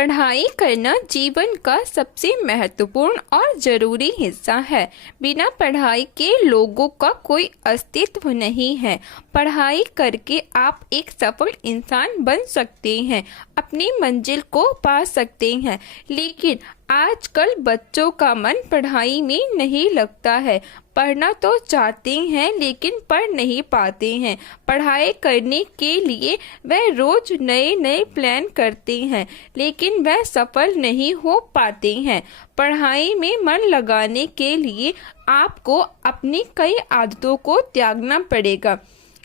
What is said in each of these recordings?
पढ़ाई करना जीवन का सबसे महत्वपूर्ण और जरूरी हिस्सा है। बिना पढ़ाई के लोगों का कोई अस्तित्व नहीं है। पढ़ाई करके आप एक सफल इंसान बन सकते हैं, अपनी मंजिल को पा सकते हैं। लेकिन आजकल बच्चों का मन पढ़ाई में नहीं लगता है। पढ़ना तो चाहते हैं लेकिन पढ़ नहीं पाते हैं। पढ़ाई करने के लिए वह रोज नए नए प्लान करते हैं लेकिन वह सफल नहीं हो पाते हैं। पढ़ाई में मन लगाने के लिए आपको अपनी कई आदतों को त्यागना पड़ेगा।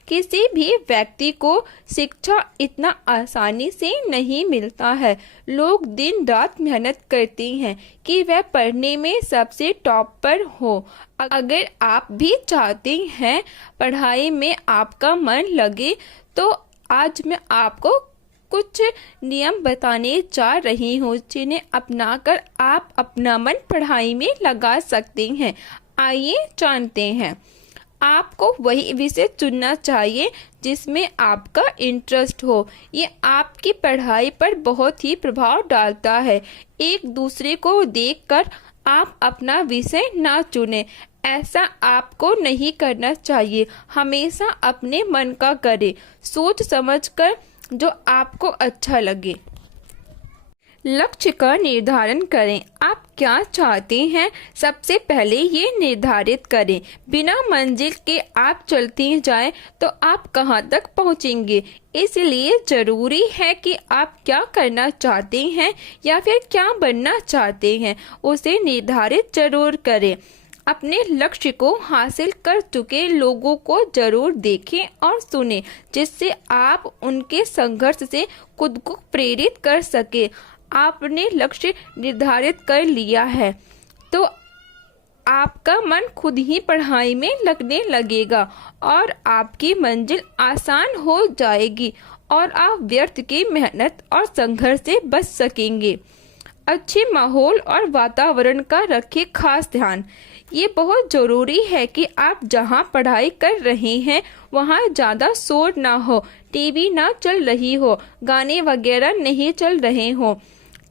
किसी भी व्यक्ति को शिक्षा इतना आसानी से नहीं मिलता है। लोग दिन रात मेहनत करते हैं कि वह पढ़ने में सबसे टॉप पर हो। अगर आप भी चाहते हैं पढ़ाई में आपका मन लगे तो आज मैं आपको कुछ नियम बताने जा रही हूँ जिन्हें अपनाकर आप अपना मन पढ़ाई में लगा सकते हैं। आइए जानते हैं। आपको वही विषय चुनना चाहिए जिसमें आपका इंटरेस्ट हो। ये आपकी पढ़ाई पर बहुत ही प्रभाव डालता है। एक दूसरे को देखकर आप अपना विषय ना चुनें। ऐसा आपको नहीं करना चाहिए। हमेशा अपने मन का करें, सोच समझकर जो आपको अच्छा लगे। लक्ष्य का निर्धारण करें। आप क्या चाहते हैं सबसे पहले ये निर्धारित करें। बिना मंजिल के आप चलते जाएं तो आप कहां तक पहुंचेंगे। इसलिए जरूरी है कि आप क्या करना चाहते हैं या फिर क्या बनना चाहते हैं उसे निर्धारित जरूर करें। अपने लक्ष्य को हासिल कर चुके लोगों को जरूर देखें और सुनें जिससे आप उनके संघर्ष से खुद को प्रेरित कर सके। आपने लक्ष्य निर्धारित कर लिया है तो आपका मन खुद ही पढ़ाई में लगने लगेगा और आपकी मंजिल आसान हो जाएगी और आप व्यर्थ की मेहनत और संघर्ष से बच सकेंगे। अच्छे माहौल और वातावरण का रखें खास ध्यान। ये बहुत जरूरी है कि आप जहां पढ़ाई कर रहे हैं वहां ज़्यादा शोर ना हो, टीवी ना चल रही हो, गाने वगैरह नहीं चल रहे हो।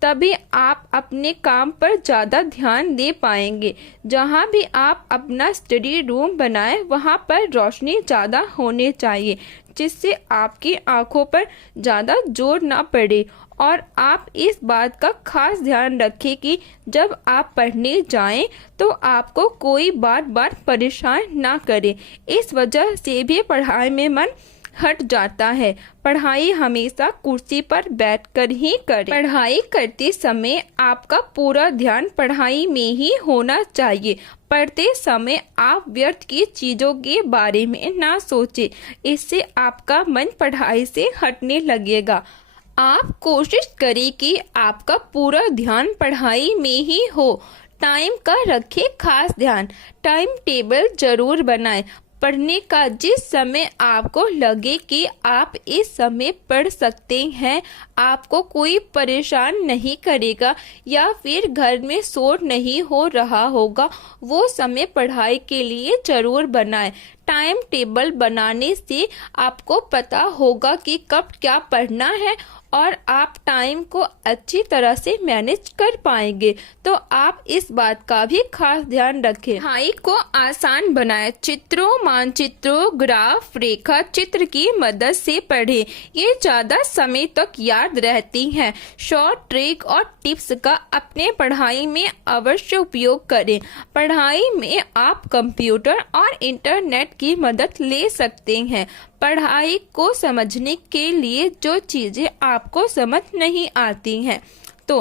तभी आप अपने काम पर ज़्यादा ध्यान दे पाएंगे। जहाँ भी आप अपना स्टडी रूम बनाएं वहाँ पर रोशनी ज़्यादा होने चाहिए जिससे आपकी आंखों पर ज़्यादा जोर ना पड़े। और आप इस बात का खास ध्यान रखें कि जब आप पढ़ने जाएं तो आपको कोई बार बार परेशान ना करे। इस वजह से भी पढ़ाई में मन हट जाता है। पढ़ाई हमेशा कुर्सी पर बैठकर ही करें। पढ़ाई करते समय आपका पूरा ध्यान पढ़ाई में ही होना चाहिए। पढ़ते समय आप व्यर्थ की चीजों के बारे में ना सोचें, इससे आपका मन पढ़ाई से हटने लगेगा। आप कोशिश करें कि आपका पूरा ध्यान पढ़ाई में ही हो। टाइम का रखें खास ध्यान। टाइम टेबल जरूर बनाएं। पढ़ने का जिस समय आपको लगे कि आप इस समय पढ़ सकते हैं, आपको कोई परेशान नहीं करेगा या फिर घर में शोर नहीं हो रहा होगा, वो समय पढ़ाई के लिए जरूर बनाएं। टाइम टेबल बनाने से आपको पता होगा कि कब क्या पढ़ना है और आप टाइम को अच्छी तरह से मैनेज कर पाएंगे। तो आप इस बात का भी खास ध्यान रखें। पढ़ाई को आसान बनाएं। चित्रों, मानचित्रों, ग्राफ, रेखा चित्र की मदद से पढ़ें। ये ज्यादा समय तक याद रहती हैं। शॉर्ट ट्रिक और टिप्स का अपने पढ़ाई में अवश्य उपयोग करें। पढ़ाई में आप कंप्यूटर और इंटरनेट की मदद ले सकते हैं। पढ़ाई को समझने के लिए जो चीजें आपको समझ नहीं आती हैं तो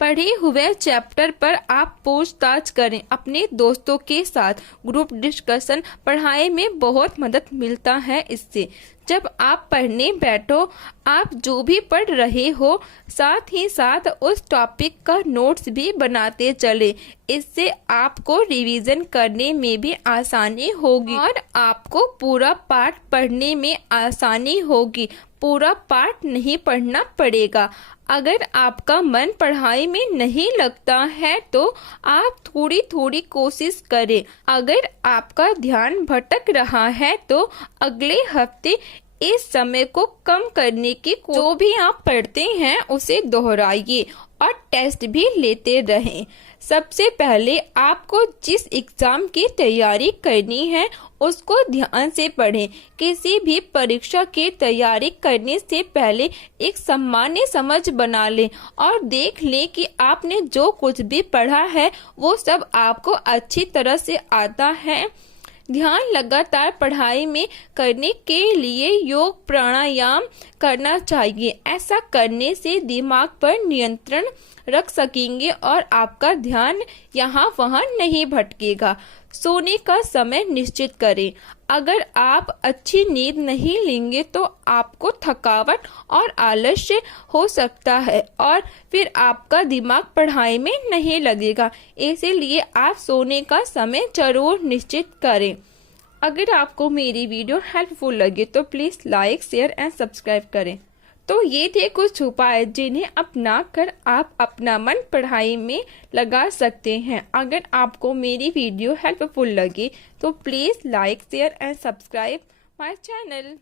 पढ़े हुए चैप्टर पर आप पूछताछ करें। अपने दोस्तों के साथ ग्रुप डिस्कशन पढ़ाई में बहुत मदद मिलता है। इससे जब आप पढ़ने बैठो, आप जो भी पढ़ रहे हो साथ ही साथ उस टॉपिक का नोट्स भी बनाते चले। इससे आपको रिवीजन करने में भी आसानी होगी और आपको पूरा पाठ पढ़ने में आसानी होगी। पूरा पाठ नहीं पढ़ना पड़ेगा। अगर आपका मन पढ़ाई में नहीं लगता है तो आप थोड़ी थोड़ी कोशिश करें। अगर आपका ध्यान भटक रहा है तो अगले हफ्ते इस समय को कम करने की जो भी आप पढ़ते हैं उसे दोहराइए और टेस्ट भी लेते रहें। सबसे पहले आपको जिस एग्जाम की तैयारी करनी है उसको ध्यान से पढ़ें। किसी भी परीक्षा की तैयारी करने से पहले एक सामान्य समझ बना लें और देख लें कि आपने जो कुछ भी पढ़ा है वो सब आपको अच्छी तरह से आता है। ध्यान लगातार पढ़ाई में करने के लिए योग प्राणायाम करना चाहिए। ऐसा करने से दिमाग पर नियंत्रण रख सकेंगे और आपका ध्यान यहाँ वहाँ नहीं भटकेगा। सोने का समय निश्चित करें। अगर आप अच्छी नींद नहीं लेंगे तो आपको थकावट और आलस्य हो सकता है और फिर आपका दिमाग पढ़ाई में नहीं लगेगा। इसीलिए आप सोने का समय जरूर निश्चित करें। अगर आपको मेरी वीडियो हेल्पफुल लगे तो please like, share and subscribe करें। तो ये थे कुछ उपाय जिन्हें अपना कर आप अपना मन पढ़ाई में लगा सकते हैं। अगर आपको मेरी वीडियो हेल्पफुल लगी तो please like, share and subscribe my channel.